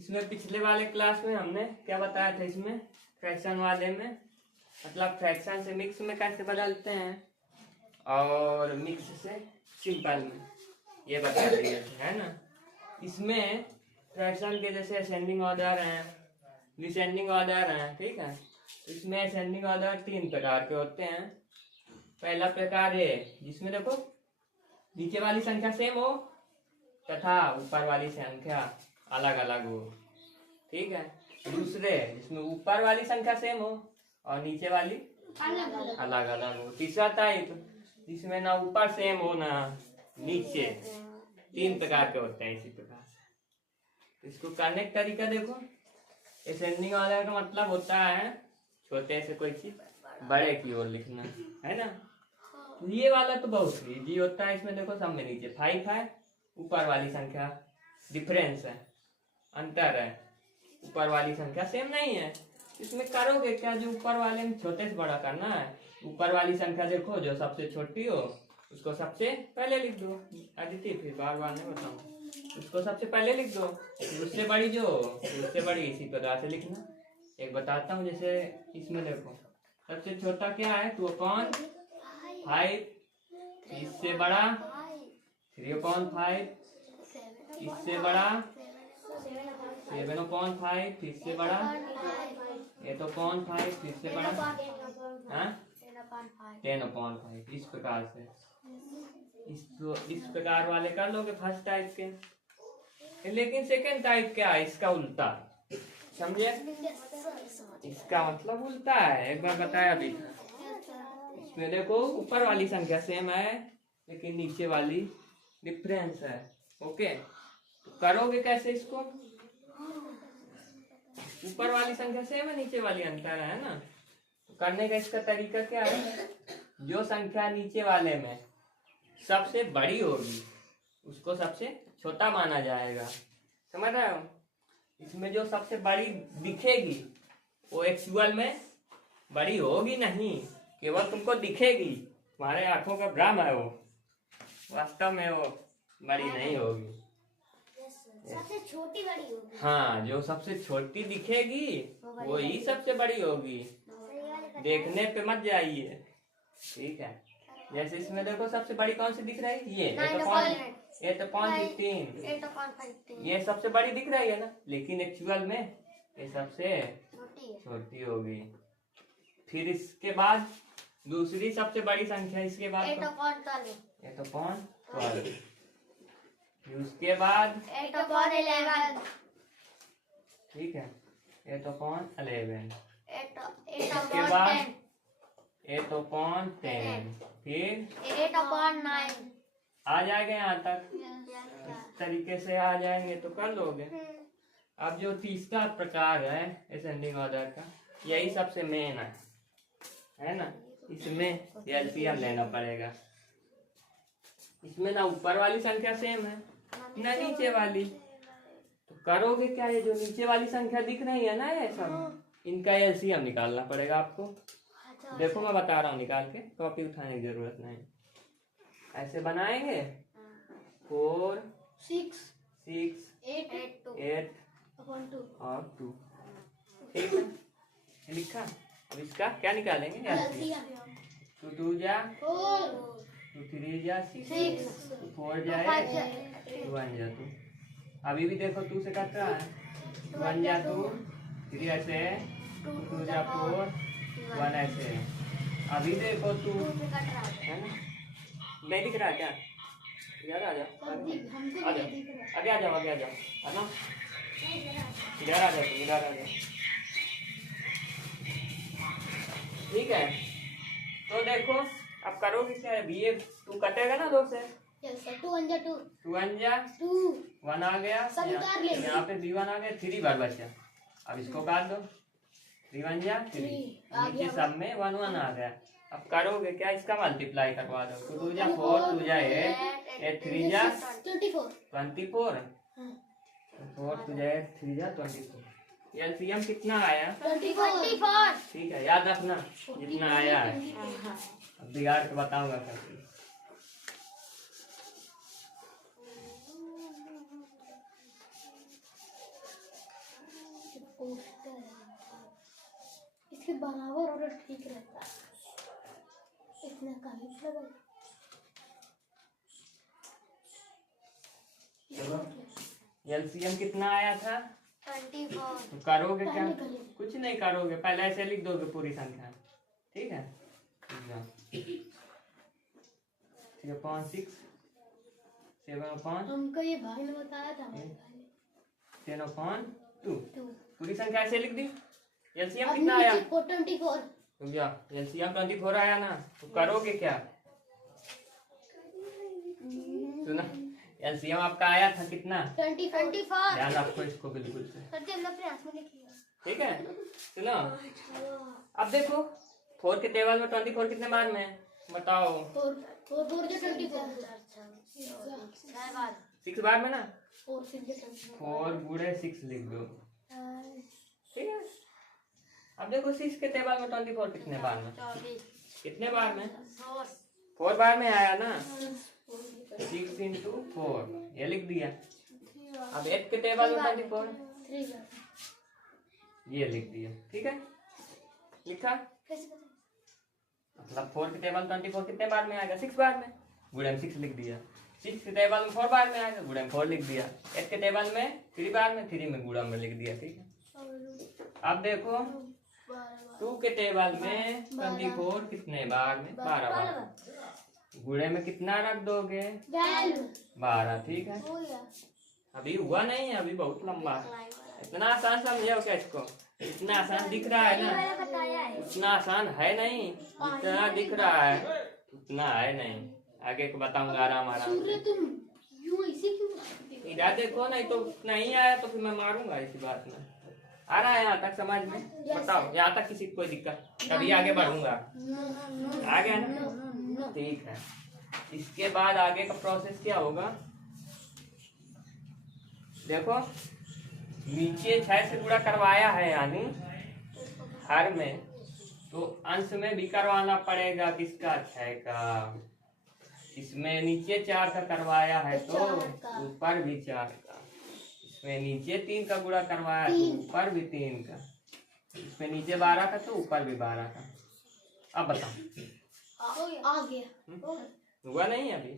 इसमें पिछले वाले क्लास में हमने क्या बताया था, इसमें फ्रैक्शन वाले में मतलब फ्रैक्शन से मिक्स में कैसे बदलते हैं और मिक्स से सिंपल में, ये बता दिए थे, है ना। इसमें फ्रैक्शन के जैसे असेंडिंग ऑर्डर हैं, डिसेंडिंग ऑर्डर हैं, ठीक है। इसमें असेंडिंग ऑर्डर 3 प्रकार के होते हैं। पहला प्रकार है जिसमें देखो नीचे वाली संख्या सेम हो तथा ऊपर वाली संख्या अलग अलग हो, ठीक है। दूसरे जिसमें ऊपर वाली संख्या सेम हो और नीचे वाली अलग अलग हो। तीसरा टाइप जिसमें ना ऊपर सेम हो ना नीचे, 3 प्रकार के होते हैं इसी प्रकार से। इसको करने का तरीका देखो, असेंडिंग ऑर्डर का मतलब होता है छोटे से कोई चीज बड़े की ओर लिखना, है ना। ये वाला तो बहुत इजी होता है। इसमें देखो सब में नीचे 5 है, ऊपर वाली संख्या डिफरेंस है, अंतर है, ऊपर वाली संख्या सेम नहीं है। इसमें करोगे क्या, जो ऊपर वाले में छोटे से बड़ा करना है। ऊपर वाली संख्या देखो जो सबसे छोटी हो उसको सबसे पहले लिख दो, अदिति फिर बार बार नहीं बताऊँ, उसको सबसे पहले लिख दो, उससे बड़ी जो उससे बड़ी इसी प्रकार से लिखना। एक बताता हूँ, जैसे इसमें देखो सबसे छोटा क्या है 2/5, इससे बड़ा 3/5, इससे बड़ा 7/5, इससे बड़ा 8/5, इससे बड़ा 10/5। इस प्रकार से इस प्रकार वाले कर लोगे फर्स्ट टाइप के। लेकिन सेकंड टाइप क्या है, इसका उल्टा, समझे। इसका मतलब उल्टा है, एक बार बताया भी था। इसमें देखो ऊपर वाली संख्या सेम है लेकिन नीचे वाली डिफरेंस है, ओके। तो करोगे कैसे इसको, ऊपर वाली संख्या सेम है नीचे वाली अंतर है ना। तो करने का इसका तरीका क्या है, जो संख्या नीचे वाले में सबसे बड़ी होगी उसको सबसे छोटा माना जाएगा, समझ रहे हो। इसमें जो सबसे बड़ी दिखेगी वो एक्चुअल में बड़ी होगी नहीं, केवल तुमको दिखेगी, तुम्हारे आंखों का भ्रम है, वो वास्तव में वो बड़ी नहीं होगी, सबसे छोटी बड़ी होगी। हाँ, जो सबसे छोटी दिखेगी वो ही सबसे बड़ी होगी, देखने पे मत जाइए, ठीक है। जैसे इसमें देखो सबसे बड़ी कौन सी दिख रही है, ये 8/15, ये सबसे बड़ी दिख रही है ना, लेकिन एक्चुअल में ये सबसे छोटी होगी। फिर इसके बाद दूसरी सबसे बड़ी संख्या, इसके बाद 8/12, फिर उसके बाद 8/11, ठीक है 8/11, इसके बाद 8/10, फिर 8/9। आ जाएंगे यहाँ तक, इस तरीके से आ जाएंगे तो कर लोगे। अब जो तीसरा प्रकार है असेंडिंग ऑर्डर का, यही सबसे मेन है ना। इसमें एलसीएम लेना पड़ेगा। इसमें ना ऊपर वाली संख्या सेम है ना नीचे वाली, तो करोगे क्या, ये जो नीचे वाली संख्या दिख रही है ना, ये सब इनका एलसीएम निकालना पड़ेगा आपको। देखो मैं बता रहा हूँ, निकाल के कॉपी उठाने की जरूरत नहीं। ऐसे बनाएंगे 4 6 8 और 2, ठीक है, लिखा। अब इसका क्या निकालेंगे, 2 2 जा 2 3 जा 6, 4 जाए 1 जा 2। अभी भी देखो 2 से कट रहा है, 1 जा 2, 3 ऐसे 2 जा 4, 1 ऐसे। अभी देखो 2 है ना, नहीं दिख रहा क्या, इधर आ जाओ, आगे आ जाओ, आगे आ जाओ, है ना, इधर आ जाओ, इधर आ जाओ, ठीक है। तो देखो अब करोगे क्या है, ये 2 कटेगा ना 2 से, 2 1 जा 2, 2 1 जा 2, 1 आ गया, यहाँ पे B1 आ गया, 3 बार बचा। अब इसको काट दो, 3 1 जा 3, नीचे सब में 1 1 आ गया। अब करोगे क्या, इसका मल्टीप्लाई करवा दो, 2 2 जा 4, 2 जा 8, 8 3 जा 24, 4 2 जा 8 3 जा 24। एलसीएम कितना आया, 24। ठीक है, याद रखना जितना आया है। अब बिगाड़ के बताऊंगा करके। पोस्टर इसके बराबर और ठीक रहता है। इतना कागज लगा चलो एलसीएम कितना आया था? 24 तो करोगे क्या? पहले करें। कुछ नहीं करोगे, पहले ऐसे लिख दोगे पूरी संख्या। ठीक है, 3/6 7/2 हमको ये भाई ने बताया था हमारे भाई ने। 10/2 2 पूरी संख्या ऐसे लिख दी। एलसीएम कितना आया? 24 एलसीएम 24 आया ना, तो करोगे क्या? सुना, एलसीएम आपका आया था कितना? 24 ध्यान रखो इसको बिल्कुल से। सर जी हमने प्रयास में लिखा। ठीक है, सुनो अब देखो 4 के टेबल में 24 कितने बार में है? बताओ। 4 जो 24 सिक्स बार में ना, 4 6 24 4 गुणे 6 लिख दो। ठीक है, अब देखो 6 के टेबल में 24 कितने बार में? कितने बार में? 4 बार में आया ना, 6 into 4 ये लिख दिया। अब 8 के टेबल में 24 3 ये लिख दिया। ठीक है, लिखा। मतलब 4 के टेबल 24 कितने बार में आएगा? 6 बार में, गुणे में 6 लिख दिया। 6 के टेबल में 4 बार में आएगा, गुणे में 4 लिख दिया। 8 के टेबल में 3 बार में, 3 में गुणा में लिख दिया। ठीक है, अब देखो 2 के टेबल में 24 कितने बार में? 12 बार। गुणे में कितना रख दोगे? 12। ठीक है, अभी हुआ नहीं है, अभी बहुत लंबा है। इतना आसान समझे क्या इसको? इतना आसान दिख रहा है ना, उतना आसान है नहीं। जितना दिख रहा है उतना है नहीं। आगे को बताऊंगा आराम आराम से। तुम यूं ऐसे क्यों? इधर देखो, नहीं तो नहीं आया तो फिर मैं मारूंगा इसी बात में। आ रहा है यहाँ तक समझ में? बताओ, यहाँ तक किसी को कोई दिक्कत? कभी आगे बढ़ूंगा। आ गया ना? ठीक है, इसके बाद आगे का प्रोसेस क्या होगा? देखो नीचे 6 से गुणा करवाया है यानी हर में, तो अंश में भी करवाना पड़ेगा। किसका? 6 का। इसमें नीचे 4 का करवाया है तो ऊपर भी 4 का। इसमें नीचे 3 का गुणा करवाया है तो ऊपर भी 3 का। इसमें नीचे 12 का तो ऊपर भी 12 का। अब बताओ, आ गया। हुआ नहीं अभी?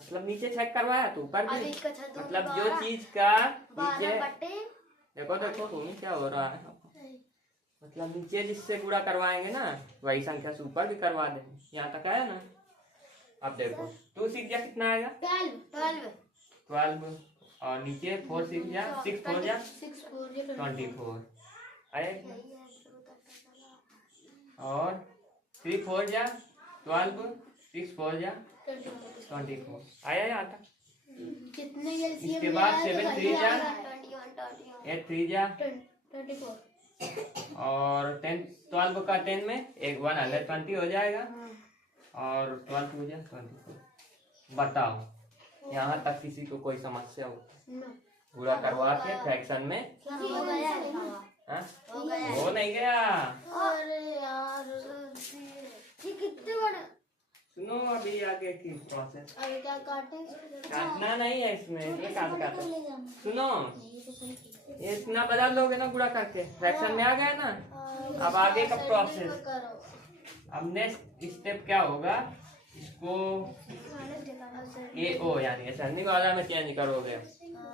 मतलब नीचे 6 करवाया तो ऊपर भी, मतलब जो 12 चीज का नीचे, बटे देखो देखो तुम्हें क्या हो रहा है। मतलब नीचे जिससे गुणा करवाएंगे ना, वही संख्या से ऊपर भी करवा देंगे। यहाँ तक आया ना? अब देखो 2 सीख जा कितना आएगा? 12 और नीचे 4 सीख जा 6 4 जा 24 आएगा। और 3 4 जा 12 6 4 जा 24 आया यहाँ तक। कितने इसके बाद 7 3 जा 8 3 जा 24 और 10 12 का 10 में 120 हो जाएगा और 12 हो जाए 24। बताओ यहाँ तक किसी को कोई समस्या हो? पूरा करवा के फ्रैक्शन में हाँ? हो नहीं गया। अरे यार ये कितने बड़ा। सुनो अभी आगे की प्रोसेस। अरे क्या काटे? काटना नहीं है इसमें, ये काटो। सुनो, ये इतना बदल लोगे ना गुणा करके, फ्रैक्शन में आ गया ना। अब आगे का प्रोसेस, अब नेक्स्ट स्टेप क्या होगा? इसको ए ओ यानी असेंडिंग वाला में चेंज करोगे।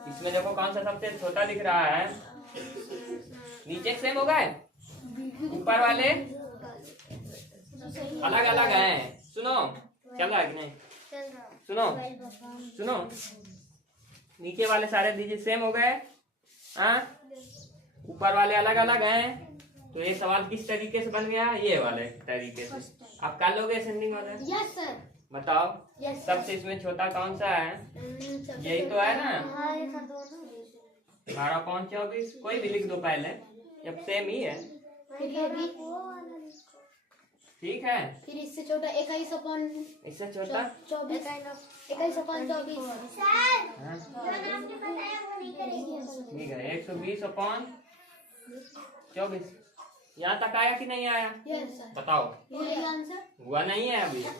इसमें देखो कौन सा सबसे छोटा दिख रहा है? नीचे सेम होगा, ऊपर वाले अलग अलग हैं। सुनो, चल रहा है कि नहीं? सुनो सुनो, नीचे वाले सारे डिजिट सेम हो गए, हाँ? ऊपर वाले अलग अलग हैं। तो ये सवाल किस तरीके से बन गया? ये वाले तरीके से। आप कर लोगे असेंडिंग वाले? Yes sir. बताओ Yes, सबसे इसमें छोटा कौन सा है? यही तो है ना? 12/24 कोई भी लिख दो पहले, जब सेम ही है। फिर ये भी ठीक है, फिर इससे छोटा 21/24 इससे छोटा 21/24 हाँ? ठीक है 120/24। यहाँ तक आया कि नहीं आया? Yes sir. बताओ, यही आंसर। हुआ नहीं है अभी? सर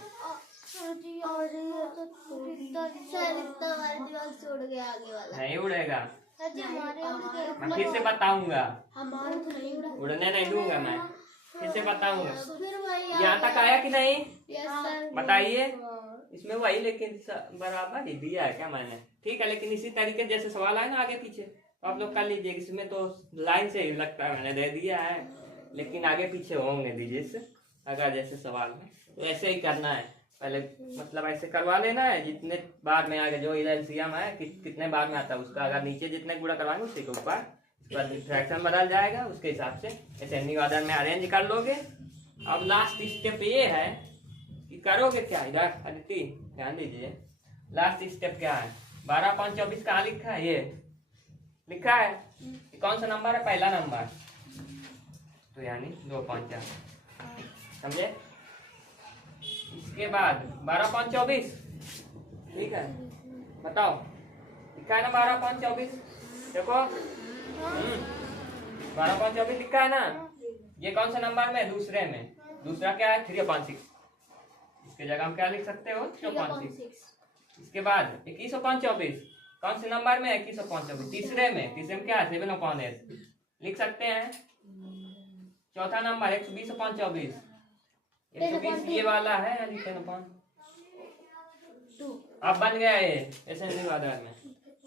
इतना बार दिमाग से उड़ गया आगे वाला। नहीं उड़ेगा। मैं फिर से बताऊंगा, हमारे तो नहीं उड़ा। उड़ने नहीं दूंगा मैं, फिर से बताऊंगा। फिर वही यहाँ तक आया कि नहीं यस सर बताइए। इसमें वही लेकिन बराबर ही दिया है क्या मैंने, ठीक है। लेकिन इसी तरीके जैसे सवाल आए ना आगे पीछे तो आप लोग कर लीजिए। इसमें तो लाइन से ही लगता है मैंने दे दिया है, लेकिन आगे पीछे होंगे दीजिए अगर जैसे सवाल में तो ऐसे ही करना है। पहले मतलब ऐसे करवा लेना है, जितने बार में आगे जो इधर एलसीएम है कितने बार में आता है उसका, अगर नीचे जितने गुणा करवाएंगे उसके ऊपर फ्रैक्शन बदल जाएगा, उसके हिसाब से असेंडिंग ऑर्डर में अरेंज कर लोगे। अब लास्ट स्टेप ये है कि करोगे क्या, इधर अदिति ध्यान दीजिए। लास्ट स्टेप क्या है, 12 5 24 कहाँ लिखा है, ये लिखा है। ये कौन सा नंबर है, पहला नंबर, तो यानी 2 5 4, समझे। इसके बाद 12 5 24, ठीक है। बताओ लिखा है ना 12 5 24, देखो 12 5 24 लिखा है ना। ये कौन सा नंबर में, दूसरे में, दूसरा क्या है 3/6, इसके जगह हम क्या लिख सकते हो 3/6। इसके बाद 21/24 कौन से नंबर में, 21/24 तीसरे में क्या है 7/8 लिख सकते हैं। चौथा नंबर 120/24, 120 ये वाला है यानी 10/2। अब बन गया ये असेंडिंग ऑर्डर में,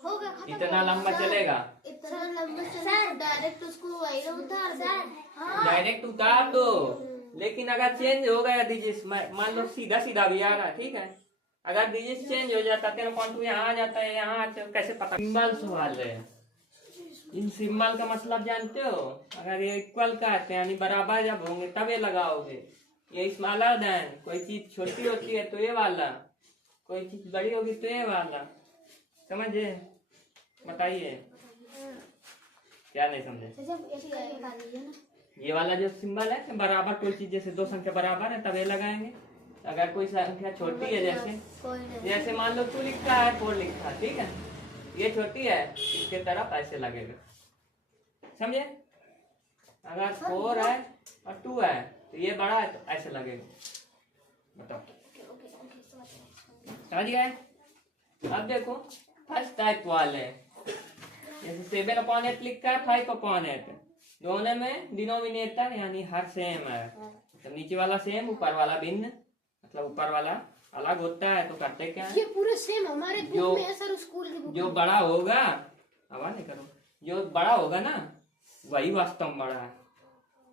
होगा इतना लंबा चलेगा। इतना लंबा चलेगा डायरेक्ट उसको वही उतार दे। डायरेक्ट उतार दो, लेकिन अगर चेंज हो गया डिजिट, मान लो सीधा सीधा भी आ रहा है, ठीक है। अगर डिजिट चेंज हो जाता है 10.2 यहाँ आ जाता है, यहाँ कैसे पता। सिंबल सवाल है, इन सिंबल का मतलब जानते हो। अगर ये इक्वल का है यानी बराबर जब होंगे तब ये लगाओगे। ये स्मॉलर देन, कोई चीज छोटी होती है तो ये वाला, कोई चीज बड़ी होगी तो ये वाला, समझे। बताइए क्या नहीं समझे। ये वाला जो सिंबल है बराबर, कोई चीज जैसे दो संख्या बराबर है तब ये लगाएंगे। अगर कोई संख्या छोटी है जैसे मान लो 2 लिखा है 4 लिखा है, ठीक है, ये छोटी है इसके तरफ ऐसे लगेगा, समझे। अगर 4 है और 2 है तो ये बड़ा है तो ऐसे लगेगा। बताओ समझ गए। अब देखो फर्स्ट टाइप वाले, जैसे 7/8 लिखा है 5/8, दोनों में डिनोमिनेटर यानी हर सेम है, तो नीचे वाला सेम ऊपर वाला भिन्न, मतलब ऊपर वाला अलग होता है। तो करते क्या है, ये पूरे सेम हमारे बुक में है सर, स्कूल की बुक जो बड़ा होगा, आवाज नहीं करो, जो बड़ा होगा ना वही वास्तव में बड़ा है,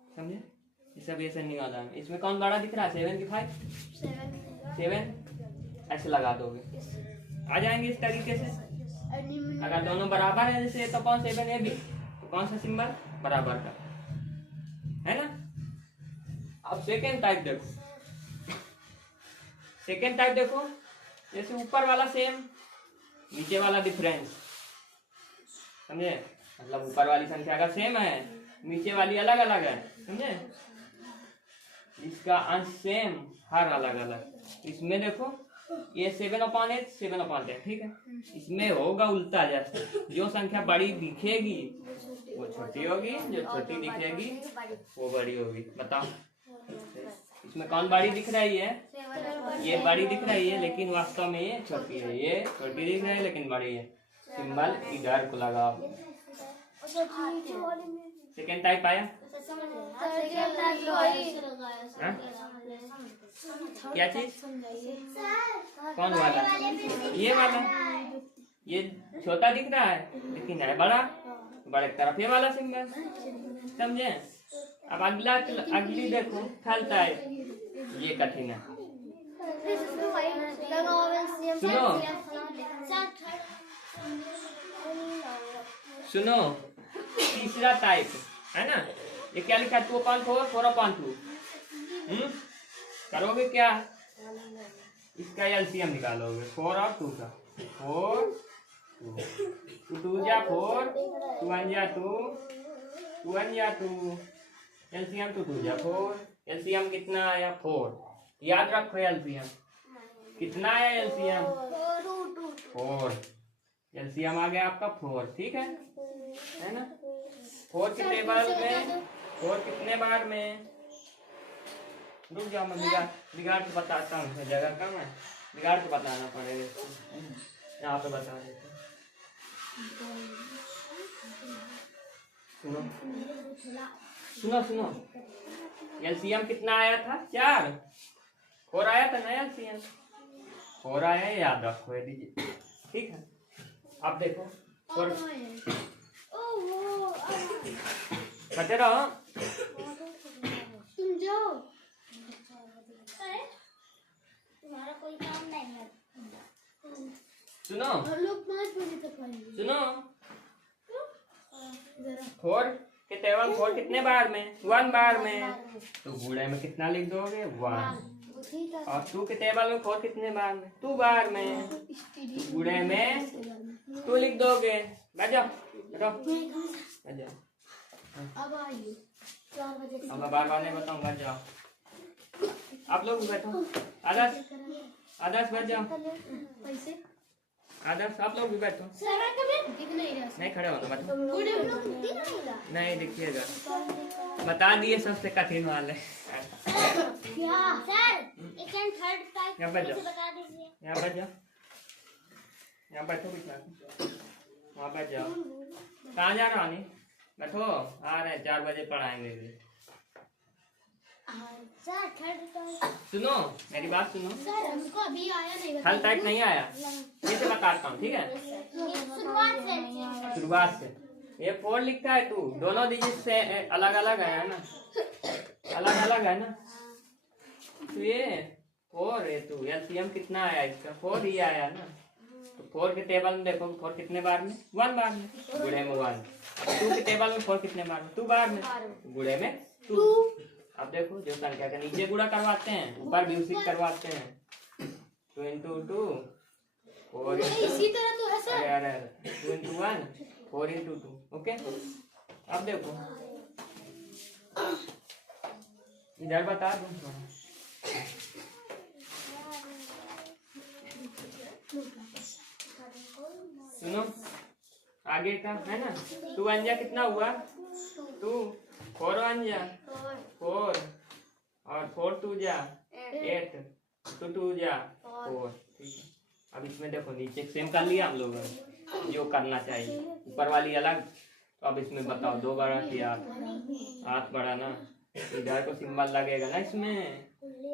समझे। ये सब ऐसे नहीं आता है। इसमें कौन बड़ा दिख रहा है, 7 की 5 7 ऐसे लगा दोगे, आ जाएंगे इस तरीके से। अगर दोनों बराबर है जैसे तो कौन 7 है भी, तो कौन सा सिंबल बराबर का है ना। अब सेकेंड टाइप देखो, सेकेंड टाइप देखो, जैसे ऊपर वाला सेम नीचे वाला डिफरेंस, समझे। मतलब ऊपर वाली संख्या अगर सेम है नीचे वाली अलग अलग है, समझे। इसका अंश सेम हर अलग अलग। इसमें देखो ये 7/8 7/8, ठीक है। इसमें होगा उल्टा, जैसे जो संख्या बड़ी दिखेगी वो छोटी होगी, जो छोटी दिखेगी वो बड़ी होगी। बताओ इसमें कौन बड़ी दिख रही है, ये बड़ी दिख रही है लेकिन वास्तव में ये छोटी है, ये छोटी दिख रही है लेकिन बड़ी है। सिंबल इधर को लगाओ। सेकेंड टाइप आया, क्या चीज, कौन वाला, ये वाला। ये छोटा दिख रहा है लेकिन है बड़ा, बड़े तरफ ये वाला सिंबल, समझे। अब अगली देखो थर्ड टाइप, ये कठिन है। सुनो सुनो, तीसरा टाइप है ना, ये क्या लिखा है 2/4 4/2। करोगे क्या, इसका एलसीएम निकालोगे 4 और 2 का, 4 2 2 जा 4 2 1 जा 2 2 1 जा 2, एलसीएम 2 2 जा 4, एलसीएम कितना आया 4। याद रखो एलसीएम कितना आया, एलसीएम 4, एलसीएम आ गया आपका 4, ठीक है ना। 4 कितने बार में, 4 कितने बार में, रुक जाओ मैं बिगाड़ के बताता हूँ, जगह कम है, बिगाड़ के बताना पड़ेगा, यहाँ पे बता देते। सुनो सुनो सुनो, एलसीएम कितना आया था? 4। 4 आया था ना एलसीएम? 4 आया है, याद रखो, ये दीजिए, ठीक है। अब देखो 4 बचे रहो, तुम जाओ, तुम्हारा कोई काम नहीं है। सुनो हम लोग 5 बजे तक आएंगे। सुनो, जरा 4 के टेबल 4 कितने बार में? 1 बार में, तो बूढ़े में कितना लिख दोगे? 1। ठीक है। और 2 के टेबल में 4 कितने बार में? 2 बार में, बूढ़े में 2 लिख दोगे। बैठ जाओ, बैठो, बैठ जाओ। अब आइए 4 बजे से। अब मैं बार बार नहीं बताऊंगा, बैठ जाओ। आप लोग भी बैठो, आदर्श आदर्श बैठ जाओ, पैसे आदर्श आप लोग भी बैठो। सर कभी दिख नहीं रहा। नहीं खड़े हो तो बैठो, बूढ़े लोग दिख नहीं रहा। नहीं दिखिएगा, बता दिए सबसे कठिन वाले। क्या सर सेकंड थर्ड टाइप यहाँ बैठ जाओ, बता दीजिए। यहाँ बैठ जाओ, यहाँ बैठो, बिठा वहाँ बैठ जाओ। कहाँ जा रहा नहीं? बैठो, आ रहे हैं, 4 बजे पढ़ाएंगे। सर थर्ड टाइप सुनो मेरी बात सुनो, सर हमको अभी आया नहीं। हल टाइप नहीं आया, इसे बताता हूँ, ठीक है। शुरुआत से ये 4 लिखता है 2, दोनों डिजिट से अलग अलग है ना, अलग अलग है ना। तो ये 4 है, 2 एलसीएम कितना आया इसका? 4 ही आया ना। तो 4 के टेबल में देखो 4 कितने बार में? 1 बार में, गुणे में 1। 2 के टेबल में 4 कितने बार में? 2 बार में, गुणे में 2। अब देखो जो संख्या के नीचे गुणा करवाते हैं, ऊपर भी उसी करवाते हैं। 2 into 2 4 इसी तरह तो है सर। अरे 2 into 1 4 into 2, ओके। अब देखो इधर बता दूं थोड़ा, सुनो आगे का है ना। 2 अंजा कितना हुआ? 2, 4 अंजा 4, और 4 2 जा 8, 2 2 जा 4, ठीक है। अब इसमें देखो नीचे सेम कर लिया हम लोग, जो करना चाहिए। ऊपर वाली अलग, तो अब इसमें बताओ 2 बड़ा किया 8 बड़ा ना, इधर को सिंबल लगेगा ना इसमें,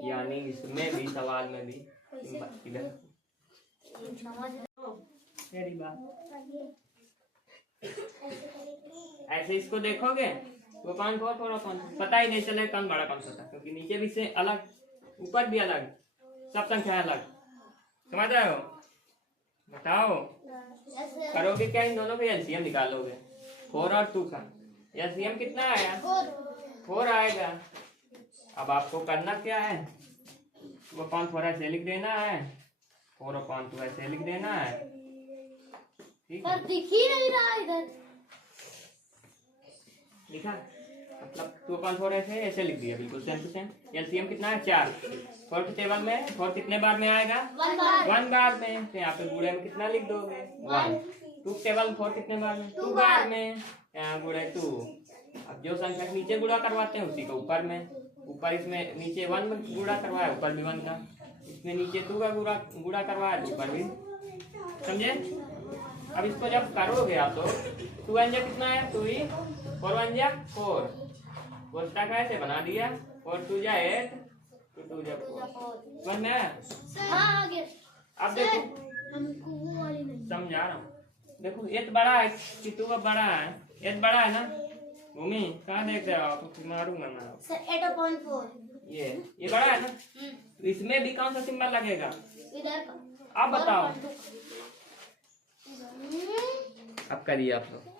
यानी इसमें भी सवाल में भी इधर। मेरी बात ऐसे इसको देखोगे वो कौन 4 4 कौन, पता ही नहीं चले कौन बड़ा कौन छोटा, क्योंकि नीचे भी से अलग, ऊपर भी अलग, सब संख्या अलग। समझ रहे हो? बताओ करोगे क्या? इन दोनों का एलसीएम निकालोगे, 4 और 2 का एलसीएम कितना आया? 4 आएगा। अब आपको करना क्या है? वो 4 ऐसे लिख देना है, 4/2 ऐसे लिख देना है, ठीक है। सर दिख ही नहीं रहा इधर। लिखा मतलब 2/4 ऐसे ऐसे लिख दिया, बिल्कुल सेम टू सेम। एलसीएम कितना है? 4। 4 के टेबल में 4 कितने बार में आएगा? 1 बार में। तो यहाँ पे गुणे में कितना लिख दोगे? 1। 2 के टेबल में 4 कितने बार में? 2 बार में, यहाँ गुणे 2। अब जो संख्या नीचे गुणा करवाते हैं उसी को ऊपर में, ऊपर इसमें नीचे 1 में गुणा करवाया, ऊपर भी 1 का, इसमें नीचे 2 का गुणा करवाया, ऊपर भी, समझे? अब इसको जब करोगे आप तो 2 अंजा कितना है? 2 ही, 4 अंजा 4, कोष्ठक का ऐसे बना दिया, 4 2 जा 8, 2 2 जा 4, समझ में आया? हाँ आगे। अब देखो हमको वो वाली नहीं। समझा रहा हूँ, देखो ये तो बड़ा है कि 2 बड़ा है, ये तो बड़ा है ना। भूमि कहाँ देख रहे हो आप? मारूंगा ना सर 8/4 ये बड़ा है ना, तो इसमें भी कौन सा सिंबल लगेगा? इधर का। आप बताओ, अब करिए आप लोग।